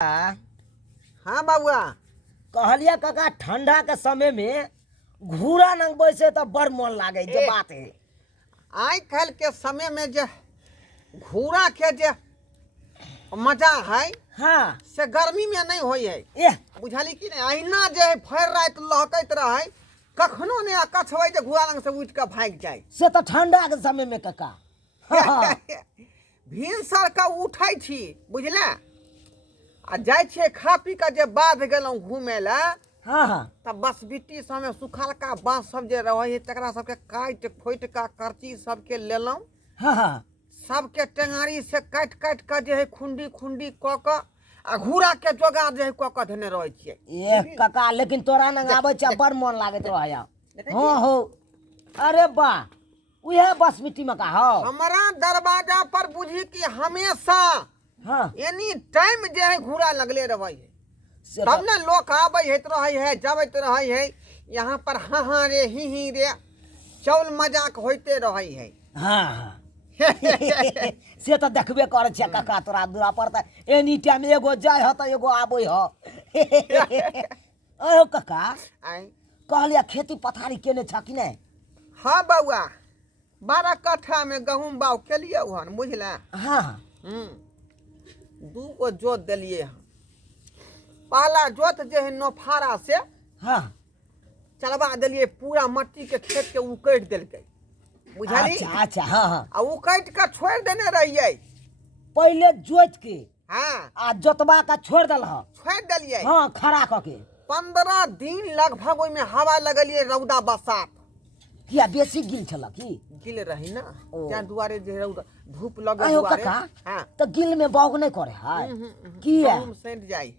हाँ बाबुआ कहलिया काका ठंडा के समय में घूरा नंगबे से तो बड़ मन लागे जे बात है। आई कल के समय में जे घूरा के जे मजा है हाँ से गर्मी में नहीं होई है। एह बुझाली कि नहीं अहिना जे फर रात लहकत रहे कखनो ने कछवे जे घूरा रंग से उठ के भाग जाए से तो ठंडा के समय में काका हाँ, भिनसर का उठै छी बुझले आ जाय छे खा पी के जे बाध गेलौं घूमे ला हाँ हाँ तब बस बिट्टी समय सुखालका बाँस सब जे रहे है तकरा सबके काट खोट का करची सबके लेलौं हाँ हाँ सबके टेंगारी से काट काट के जे है खुंडी खुंडी क के आ घूरा के जोगाड़ जे है क के धने रहे छिए। ए काका लेकिन तोरा नंगाबे छ बड़ मन लागत रहे। हाँ हो अरे वाह उहे बस मिट्टी में का हो हमारा दरवाजा पर बुझी कि हमेशा हाँ एनी टाइम जे है घूरा लगले रहे है से तब ना लोग आबे रहे है जबत रहे है यहाँ पर हाँ हाँ रे ही रे चौल मजाक होते रहे है। हाँ हाँ से तो देखबे करे छे काका तोरा दूरा पर त एनी टाइम एगो जाय हो त एगो आबै हो ओ काका आई कहलिया खेती पथारी केने छ कि नहीं। हाँ बउआ 12 कट्ठा में गहूम बाव के लिए हन बुझला। हाँ 2 गो जोत दिलिए हन पहला जोत जे है नोफारा से हाँ चलवा दिलिए पूरा मट्टी के खेत के उकड़ दिलके बुझाली। अच्छा अच्छा हाँ हाँ आ उकड़ के छोड़ देने रहिए पहले जोत के हाँ आ जोतबा का छोड़ दल ह छोड़ दिलिए हाँ खड़ा क के 15 दिन लगभग ओई में हवा लगलिए रौदा बसात किया बेसी गिल छल की गिल रही ना ओ। त्या दुआरे जे रौदा धूप लगे आयो दुआरे काका हाँ तो गिल में बाग नहीं करे है किया गहूम सैंत जाई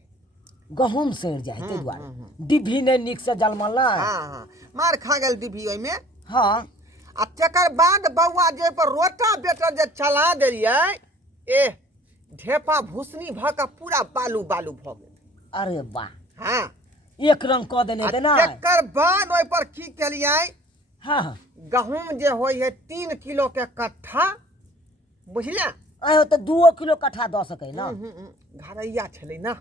गहूम सड़ जाए ते दुआरे डिभी ने निक से जलमल ना हाँ हाँ मार खा गेल डिभी ओई में। हाँ आ तकर बाद बउआ जे पर रोटा बेटर जे चला देलिए ए ढेपा भूसनी भ के पूरा बालू बालू भ गेल। अरे वाह हाँ एक रंग क देने देना तकर बाद ओइ पर की केलिए हाँ हाँ गहूम जे होय है 3 किलो के कट्ठा बुझलिए। आयो तो 2 किलो कट्ठा द सके ना घरैया छलै ना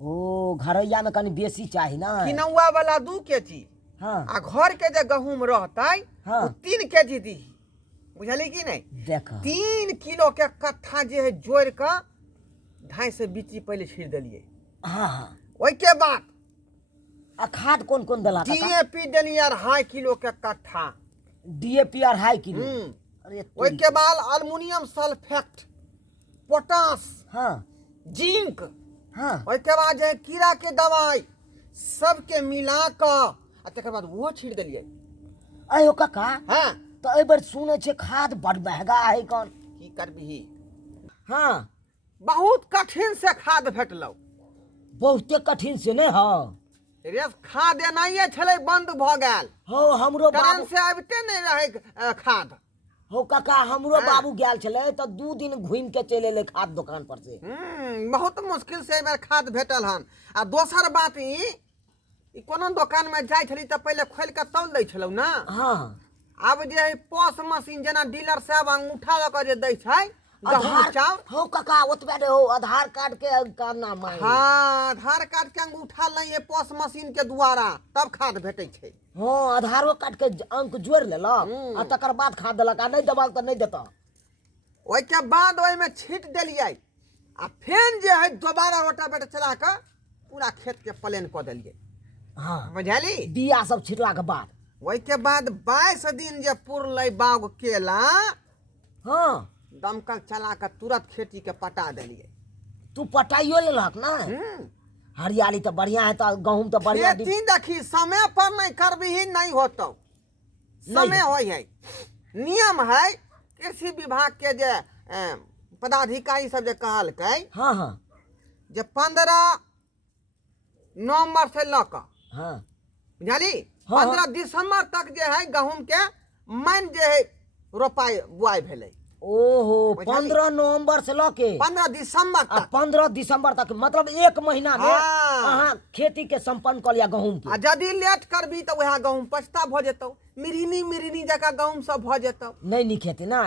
ओ घरैया में कनी बेसी चाही ना किनौआ वाला 2 केजी हाँ आ घर के जे गहूम रहतै हाँ। 3 केजी दी बुझली कि नहीं। देख 3 किलो के कट्ठा जे है जोड़ के ढाई से बीची पहले छीड़ दिलिए। हाँ हाँ ओइ के बाद आ खाद कौन कौन दला काका डीएपी दिलिए 2.5 किलो के कट्ठा डीएपी 2.5 किलो अरे ओइ के बाद अल्मुनियम सल्फेट पोटास हाँ जिंक हाँ ओइ के बाद जे है कीड़ा के दवाई सबके मिला के आ तकर बाद वो छीड़ दिलिए। आयो काका हाँ तो एहि बेर सुने छे खाद बड़ महंगा है कौन की करबिही हाँ बहुत कठिन से खाद भेटलौ बहुते कठिन से नहीं हाँ रे खाद एनाहिए छलै बंद भ गेल हो हमरो ट्रेन बाबू से आबिते नहीं रहे खाद। हो काका हमरो बाबू गेल छले तो 2 दिन घूम के चले एले खाद दुकान पर से बहुत मुश्किल से एहि खाद भेटल हन। आ दोसर बात ई कोनो दुकान में जाय छली त पहले खोल के तौल दै छलौ ना। हाँ अब जे है पॉस मशीन जना डीलर साहब अंगूठा ल के जे दै छै गहूम चाउर हो काका ओतबे रे हो आधार कार्ड के का नाम मांगे हाँ आधार कार्ड के अंगूठा लइए पॉस मशीन के द्वारा तब खाद भेटै छै। हाँ आधारो कार्ड के अंक जोड़ लेला आ तकर बाद खाद देलक आ नहीं दबाल तो नहीं देता। ओइ के बाद ओइ में छीट देलिए आ फेन जे है दोबारा रोटावेटर चला के पूरा खेत के प्लेन क देलिए हाँ बुझली। बिया सब छिटला के बाद ओइ के बाद 22 दिन जे पुरलै बाग केला हाँ दमकल चला के तुरंत खेती के पटा देलिए। तू पटाइयो लेलक ना हरियाली तो बढ़िया है तो गहूम तो बढ़िया खेती देखी समय पर नहीं करबिही नहीं होतो समय होय है नियम है कृषि विभाग के जे पदाधिकारी सब जे कहलकै हाँ हाँ जे 15 नवंबर से लक हाँ बुझली हाँ। 15 दिसंबर तक जे है गहूम के मन जे है रोपाई बुआई भेलै। ओहो 15 नवंबर से लके 15 दिसंबर तक 15 दिसंबर तक मतलब 1 महीना में हाँ। अहाँ खेती के संपन्न कर लिया गहूम आ के। यदि लेट करबी तो वह गहूम पछता भ जेतौ मिरहिनी मिरहिनी जका गहूम सब भ जेतौ। नहीं नी खेती ना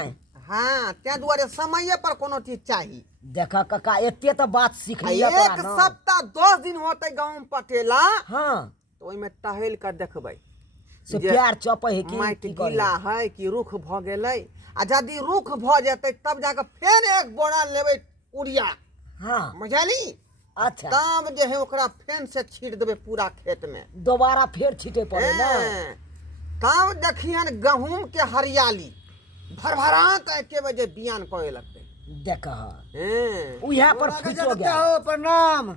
हाँ त्या दुआरे समय पर कोनो चीज चाहिए। देखा काका एते तो बात सीख लिया एक सप्ताह 10 दिन होते गाँव में पटेला हाँ तो ओइमे टहल कर देखबै से प्यार चपै है कि माटि गीला है कि रुख भ गेलै आ यदि रुख भ जेतै तब जाके फेर एक बोरा लेबै उड़िया हाँ बुझली अच्छा तब जे है ओकरा फेन से छीट देबै पूरा खेत में दोबारा फिर छीटे पड़े ना तब देखियन गहूम के हरियाली भरभरात एके बजे बियान करे लगतै देखा उहे पर फिटो गया हो प्रणाम।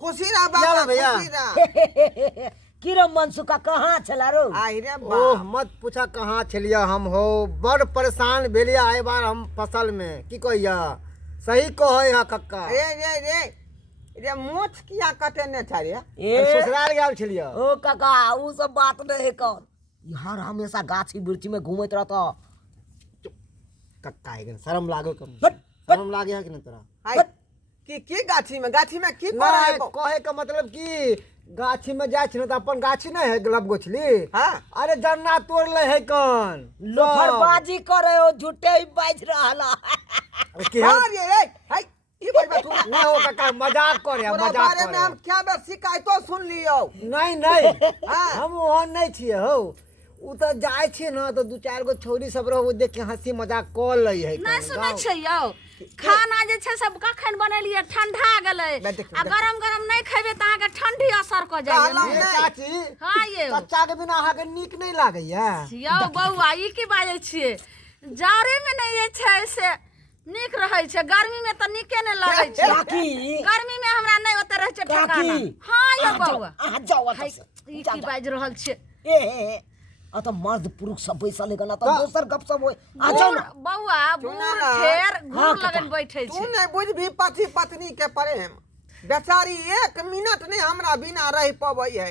खुशी रह क्या बाबा भैया? खुशी रह किरो मनसुका कहाँ छला रो आई रे ओह बाप मत पूछा कहाँ छलिया हम हो बड़ परेशान भेलिया आए बार हम फसल में की कहिया सही कहे हा कक्का रे रे रे रे मोछ किया कटेने छ रे ससुराल गेल छलिया ओ काका उ सब बात नहीं है कौन यार हमेशा गाछी बिरछी में घूमत रहता कक्का है शर्म लागो कम हट, शर्म लागे है कि नहीं तोरा हाय की गाछी में की करे नहीं कहे का मतलब कि गाछी में जाय छिन त अपन गाछी नहीं है गलब गोछली हां अरे जन्ना तोड़ ले है कौन लोफरबाजी करे हो झूठे ही बाज रहला अरे के हां रे रे हाय ई बोलबा तू नहीं हो कक्का मजाक करे तोरा मजाक बारे में करे हम क्या बार शिकायतो सुन लियो नहीं नहीं हाँ। हम वहाँ नहीं छिए हो उ तो जाय छिए ना तो दू चार गो छोरी सब रहो देख के हंसी मजाक कर लै है नहीं सुनै छै यौ खाना जे छै सब कखन बनेलिए ठंडा गेलै आ गरम गरम नहीं खेबे त अहाँ के ठंडी असर क जाय कहलौं ये नहीं। चाची हां ये कच्चा के बिना अहाँ के नीक नहीं लागैया यौ बौआ ई की बाजै छियै जाड़े में नहीं ये छै से नीक रहै छै गर्मी में त नीके नहीं लागै छै काकी गर्मी में हमरा नहीं ओते रहै छै ठकाना काकी हां यौ बौआ आ जाओ हाय, ई की बाज रहल छै ए आ तो मर्द पुरुष सब बैसा लेगा ना तो दोसर गप सब होय आ जाओ ना बौआ बूढ़ ना। ठेर हाँ, घूर लगन बैठे तू छै नहीं बुझभी पति पत्नी के प्रेम बेचारी एक मिनट नहीं हमरा बिना रह पबै है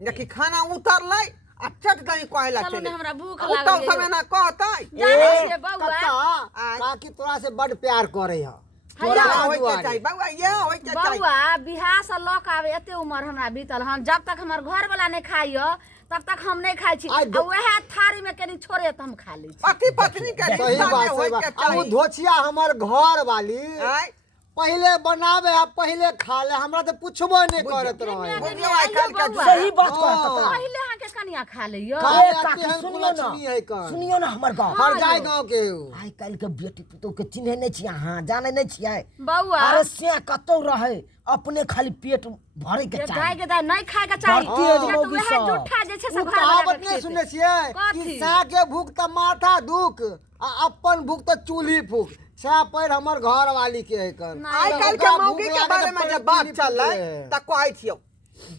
देखी खाना उतरलै आ चट गई कहला चलू चले ने हमरा भूख उतल लागल समय ना कहतै जानै छियै बौआ कक्का काकी तोरा से बड़ प्यार करे है तोरा हैया, होय के चाहिए बउआ ये होय के चाहिए बौआ बिहार से लऽ के आवे एते उम्र हमरा बीतल हम जब तक हमर घर वाला नहीं खाइयो तब तक हम नहीं खाई छी आइ आ वह थारी में कनी छोड़े त हम खा लै छी पति पत्नी के सही रिश्ता बात में सही होय बात के अब उ चाहिए धोछिया हमर घर वाली आय पहले बनावे आ पहले खा ले हमरा तो पूछबो नहीं करत रहे बुझियो आइ काल्हि के बौआ। सही बात हाँ। कहता पहिले अहाँ के कनिया खा लियो खा ए ले काकी केहन सुनियो ना कुलछनी है कन सुनियो ना हमर गाँव हर जाय गांव के उ। आइ काल्हि के बेटी पुतोह के चिन्हे नहीं छियै अहाँ जाने नहीं छियै बौआ अरे से कतौ रहे अपने खाली पेट भरे के गाय चाहिए के दाय नहीं खाए के चाही भारतीय या तो मौगी वह सब। जूठा जे छै से उ घर वाला कहावत के नहीं खेतै। सुने छियै कथी? कि सा के भूख त माथा दुख आ अपन भूख त चूल्ही फूक सा पैर हमर घर वाली के है कन नहीं। आइ काल्हि के ओकरा मौगी भूख के लागे बारे त में पहिले जे बात चूल्ही चललै फूके। त कहै छियौ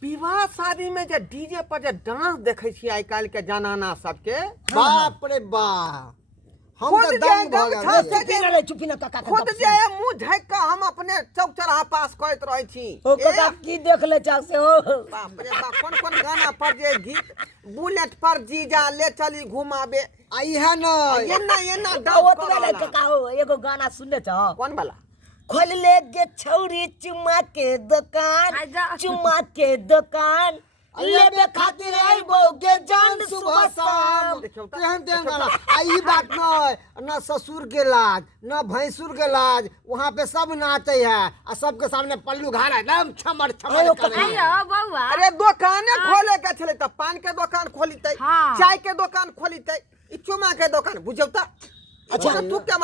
विवाह शादी में जे डीजे पर जे डांस देखै छी आइ काल्हि के जनाना सबके बाप रे बाप हम खुद तो जे दम एकदम भ छत गेल से चुपी ना चुपी ना काका खुद जे मुंह ढक के हम अपने चौक चौराहा पास करैत रहै छी ओ काका की देख ले चाह से हो बाप रे बाप कोन कोन गाना पर जे गीत बुलेट पर जीजा ले चली घुमाबे आ इहा न ये ना दावत डांस वाला करला काका हो एगो गाना सुनने छ कौन वाला खोल ले गे छौरी चुमा के दुकान आजा। चुमा के दुकान लेबे खातिर आइबो गे जान सुबह शाम देखियौ त तेहन तेहन गाना आ ई बात न ससुर के लाज न भैंसुर के लाज वहाँ पे सब नाचे है आ सबके सामने पल्लू घारा एकदम छमर छमर आयो करे है। आइयो बौआ अरे दुकाने खोले के छले त पान के दुकान खोलितै हाँ। चाय के दुकान खोलितै ई चुमा के दुकान बुझौ त अच्छा तू क्या